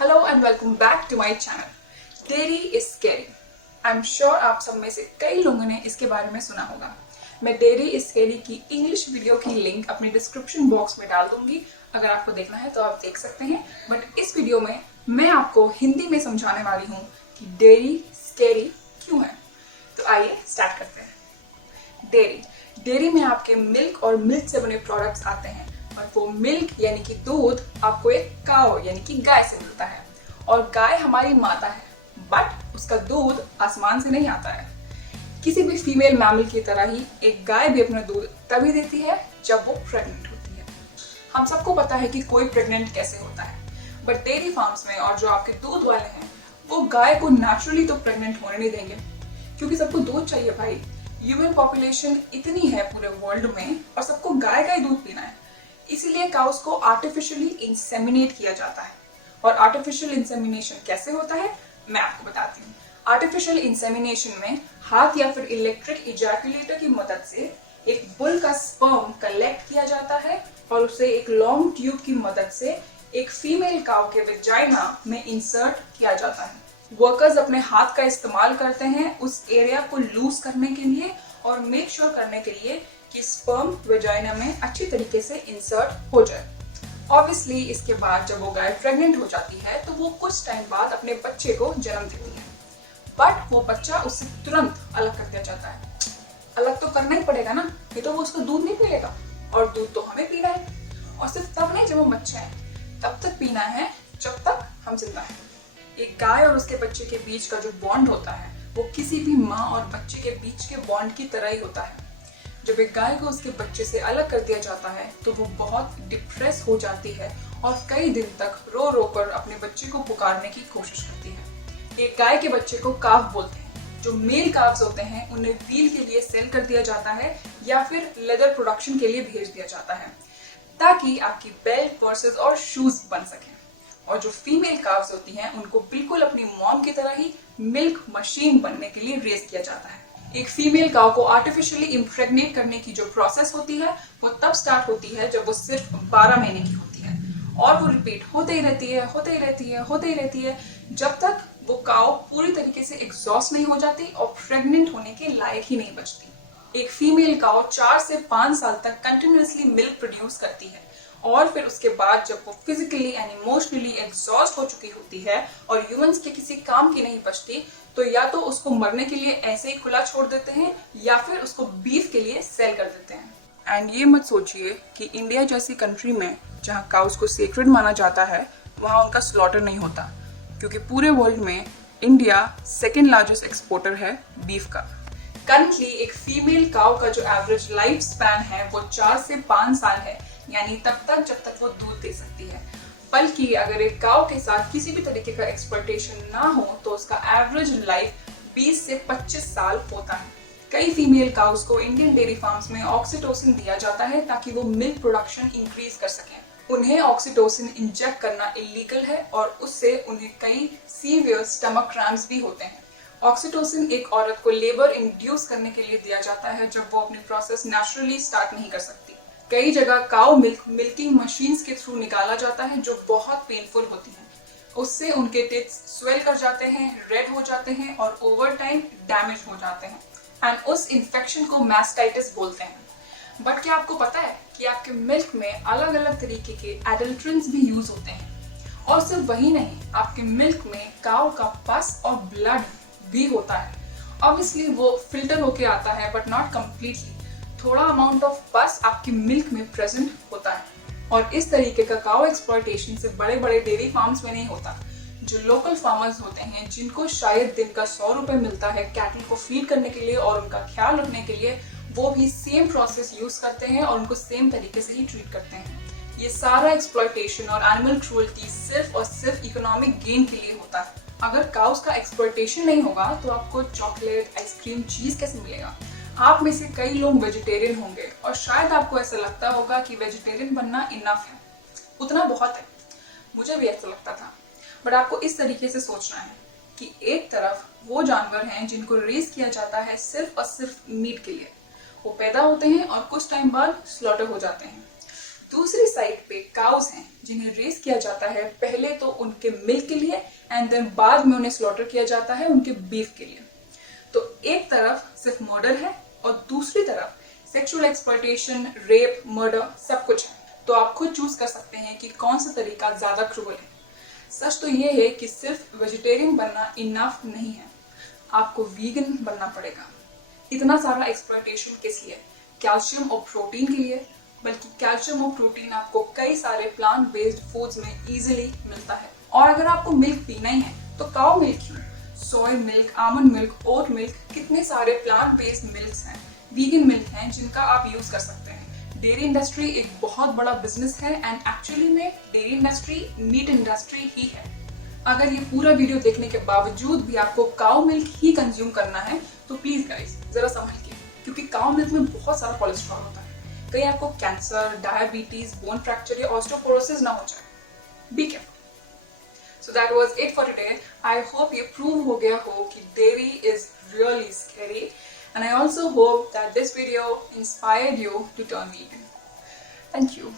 Hello and welcome back to my channel. Dairy is scary. I am sure आप सब में से कई लोगों ने इसके बारे में सुना होगा। मैं डेयरी इज स्कैरी की इंग्लिश वीडियो की लिंक अपने डिस्क्रिप्शन बॉक्स में डाल दूंगी, अगर आपको देखना है तो आप देख सकते हैं। बट इस वीडियो में मैं आपको हिंदी में समझाने वाली हूँ कि डेयरी स्कैरी क्यों है। तो आइए स्टार्ट करते हैं। डेयरी में आपके मिल्क और मिल्क से बने प्रोडक्ट्स आते हैं, और वो मिल्क यानी कि दूध आपको एक काऊ यानी कि गाय से मिलता है। और गाय हमारी माता है, बट उसका दूध आसमान से नहीं आता है। किसी भी फीमेल मैमल की तरह ही एक गाय भी अपना दूध तभी देती है जब वो प्रेग्नेंट होती है। हम सबको पता है कि कोई प्रेग्नेंट कैसे होता है, बट डेयरी फार्म्स में और जो आपके दूध वाले हैं वो गाय को नेचुरली तो प्रेग्नेंट होने नहीं देंगे, क्योंकि सबको दूध चाहिए भाई। ह्यूमन पॉपुलेशन इतनी है पूरे वर्ल्ड में और सबको गाय का ही दूध पीना है, इसीलिए काउस को आर्टिफिशियली इंसेमिनेट किया जाता है। और आर्टिफिशियल इंसेमिनेशन कैसे होता है मैं आपको बताती हूँ। आर्टिफिशियल इंसेमिनेशन में हाथ या फिर इलेक्ट्रिक इजैकुलेटर की मदद से एक बुल का स्पर्म कलेक्ट किया जाता है और उसे एक लॉन्ग ट्यूब की मदद से एक फीमेल काउ के वेजाइना में इंसर्ट किया जाता है। वर्कर्स अपने हाथ का इस्तेमाल करते हैं उस एरिया को लूज करने के लिए और मेक श्योर करने के लिए कि स्पर्म वेजाइना में अच्छी तरीके से इंसर्ट हो जाए। ऑब्वियसली इसके बाद जब वो गाय प्रेग्नेंट हो जाती है तो वो कुछ टाइम बाद अपने बच्चे को जन्म देती है, बट वो बच्चा उससे तुरंत अलग कर दिया जाता है। अलग तो करना ही पड़ेगा ना, नहीं तो वो उसका दूध नहीं पिएगा, और दूध तो हमें पीना है। और सिर्फ तब नहीं जब वो बच्चे हैं, तब तक पीना है जब तक हम जिंदा हैं। एक गाय और उसके बच्चे के बीच का जो बॉन्ड होता है वो किसी भी माँ और बच्चे के बीच के बॉन्ड की तरह ही होता है। जब एक गाय को उसके बच्चे से अलग कर दिया जाता है तो वो बहुत डिप्रेस हो जाती है और कई दिन तक रो रो कर अपने बच्चे को पुकारने की कोशिश करती है। एक गाय के बच्चे को काफ बोलते हैं। जो मेल काफ्स होते हैं उन्हें व्हील के लिए सेल कर दिया जाता है या फिर लेदर प्रोडक्शन के लिए भेज दिया जाता है, ताकि आपकी बेल्ट, पर्सेस और शूज बन सके। और जो फीमेल काव्स होती हैं उनको बिल्कुल अपनी मॉम की तरह ही मिल्क मशीन बनने के लिए रेस किया जाता है। एक फीमेल काव को आर्टिफिशियली इम्प्रेग्नेट करने की जो प्रोसेस होती है वो तब स्टार्ट होती है जब वो सिर्फ 12 महीने की होती है, और वो रिपीट होते ही रहती है जब तक वो काव पूरी तरीके से एग्जॉस्ट नहीं हो जाती और प्रेग्नेंट होने के लायक ही नहीं बचती। एक फीमेल काव 4 से 5 साल तक कंटिन्यूअसली मिल्क प्रोड्यूस करती है, और फिर उसके बाद जब वो फिजिकली एंड इमोशनली एग्जॉस्ट हो चुकी होती है और ह्यूमंस के किसी काम की नहीं बचती, तो या तो उसको मरने के लिए ऐसे ही खुला छोड़ देते हैं या फिर उसको बीफ के लिए सेल कर देते हैं। एंड ये मत सोचिए कि इंडिया जैसी कंट्री में जहाँ काउस को सेक्रेड माना जाता है वहाँ उनका स्लॉटर नहीं होता, क्योंकि पूरे वर्ल्ड में इंडिया सेकेंड लार्जेस्ट एक्सपोर्टर है बीफ का। करंटली एक फीमेल काउ का जो एवरेज लाइफ स्पैन है वो 4 से 5 साल है, यानी तब तक जब तक वो दूध दे सकती है। बल्कि अगर एक काउ के साथ किसी भी तरीके का एक्सप्लॉयटेशन ना हो तो उसका एवरेज लाइफ 20 से 25 साल होता है। कई फीमेल काउस को इंडियन डेयरी फार्म्स में ऑक्सीटोसिन दिया जाता है ताकि वो मिल्क प्रोडक्शन इंक्रीज कर सकें। उन्हें ऑक्सीटोसिन इंजेक्ट करना इलीगल है और उससे उन्हें कई सीवियर स्टमक क्रैम्प्स भी होते हैं। ऑक्सीटोसिन एक औरत को लेबर इंड्यूस करने के लिए दिया जाता है जब वो अपनी प्रोसेस नेचुरली स्टार्ट नहीं कर सकती। कई जगह काउ मिल्क मिल्किंग मशीन्स के थ्रू निकाला जाता है जो बहुत पेनफुल होती हैं। उससे उनके टिट्स स्वेल कर जाते हैं, रेड हो जाते हैं और ओवर टाइम डैमेज हो जाते हैं, एंड उस इन्फेक्शन को मैस्टाइटिस बोलते हैं। बट क्या आपको पता है कि आपके मिल्क में अलग अलग तरीके के एडल्ट्रेंट्स भी यूज होते हैं। और सिर्फ वही नहीं, आपके मिल्क में काउ का पस और ब्लड भी होता है। ऑब्वियसली वो फिल्टर होके आता है बट नॉट कम्प्लीटली। थोड़ा अमाउंट ऑफ पस आपकी मिल्क में प्रेजेंट होता है। और इस तरीके का काउ एक्सप्लॉयटेशन से बड़े बड़े डेयरी फार्म्स में नहीं होता। जो लोकल फार्मर्स होते हैं जिनको शायद दिन का 100 रुपए मिलता है कैटल को फीड करने के लिए और उनका ख्याल रखने के लिए, वो भी सेम प्रोसेस यूज करते हैं और उनको सेम तरीके से ही ट्रीट करते हैं। ये सारा एक्सप्लॉयटेशन और एनिमल क्रूअल्टी सिर्फ और सिर्फ इकोनॉमिक गेन के लिए होता है। अगर काउस का एक्सप्लॉयटेशन नहीं होगा तो आपको चॉकलेट, आइसक्रीम, चीज कैसे मिलेगा? आप में से कई लोग वेजिटेरियन होंगे और शायद आपको ऐसा लगता होगा कि वेजिटेरियन बनना इनफ है, उतना बहुत है। मुझे भी ऐसा लगता था, बट आपको इस तरीके से सोचना है कि एक तरफ वो जानवर हैं जिनको रेस किया जाता है सिर्फ और सिर्फ मीट के लिए। वो पैदा होते हैं और कुछ टाइम बाद स्लॉटर हो जाते हैं। दूसरी साइड पे काउस हैं जिन्हें रेस किया जाता है पहले तो उनके मिल्क के लिए एंड देन बाद में उन्हें स्लॉटर किया जाता है उनके बीफ के लिए। तो एक तरफ सिर्फ मर्डर है और दूसरी तरफ सेक्सुअल एक्सप्लॉयटेशन, रेप, मर्डर सब कुछ है। तो आप खुद चूज कर सकते हैं कि कौन सा तरीका ज्यादा क्रूअल है। सच तो ये है कि सिर्फ वेजिटेरियन बनना इनफ नहीं है, आपको वीगन बनना पड़ेगा। इतना सारा एक्सप्लॉयटेशन किस लिए? कैल्शियम और प्रोटीन के लिए, बल्कि कैल्शियम और प्रोटीन आपको कई सारे प्लांट बेस्ड फूड्स में इजीली मिलता है। और अगर आपको मिल्क पीना ही है तो काउ मिल्क क्यों? Soy milk, almond milk, oat milk, कितने सारे प्लांट बेस्ड मिल्क्स हैं, वीगन मिल्क हैं जिनका आप यूज कर सकते हैं। डेयरी इंडस्ट्री एक बहुत बड़ा बिजनेस है एंड एक्चुअली में डेयरी इंडस्ट्री मीट इंडस्ट्री ही है। अगर ये पूरा वीडियो देखने के बावजूद भी आपको काउ मिल्क ही कंज्यूम करना है तो प्लीज गाइस जरा संभल के, क्योंकि काउ मिल्क में बहुत सारा कोलेस्ट्रॉल होता है। कहीं आपको कैंसर, डायबिटीज, बोन फ्रैक्चर या ऑस्टियोपोरोसिस ना हो जाए। Be careful. So that was it for today. I hope ये prove हो गया हो कि dairy is really scary, and I also hope that this video inspired you to turn vegan. Thank you.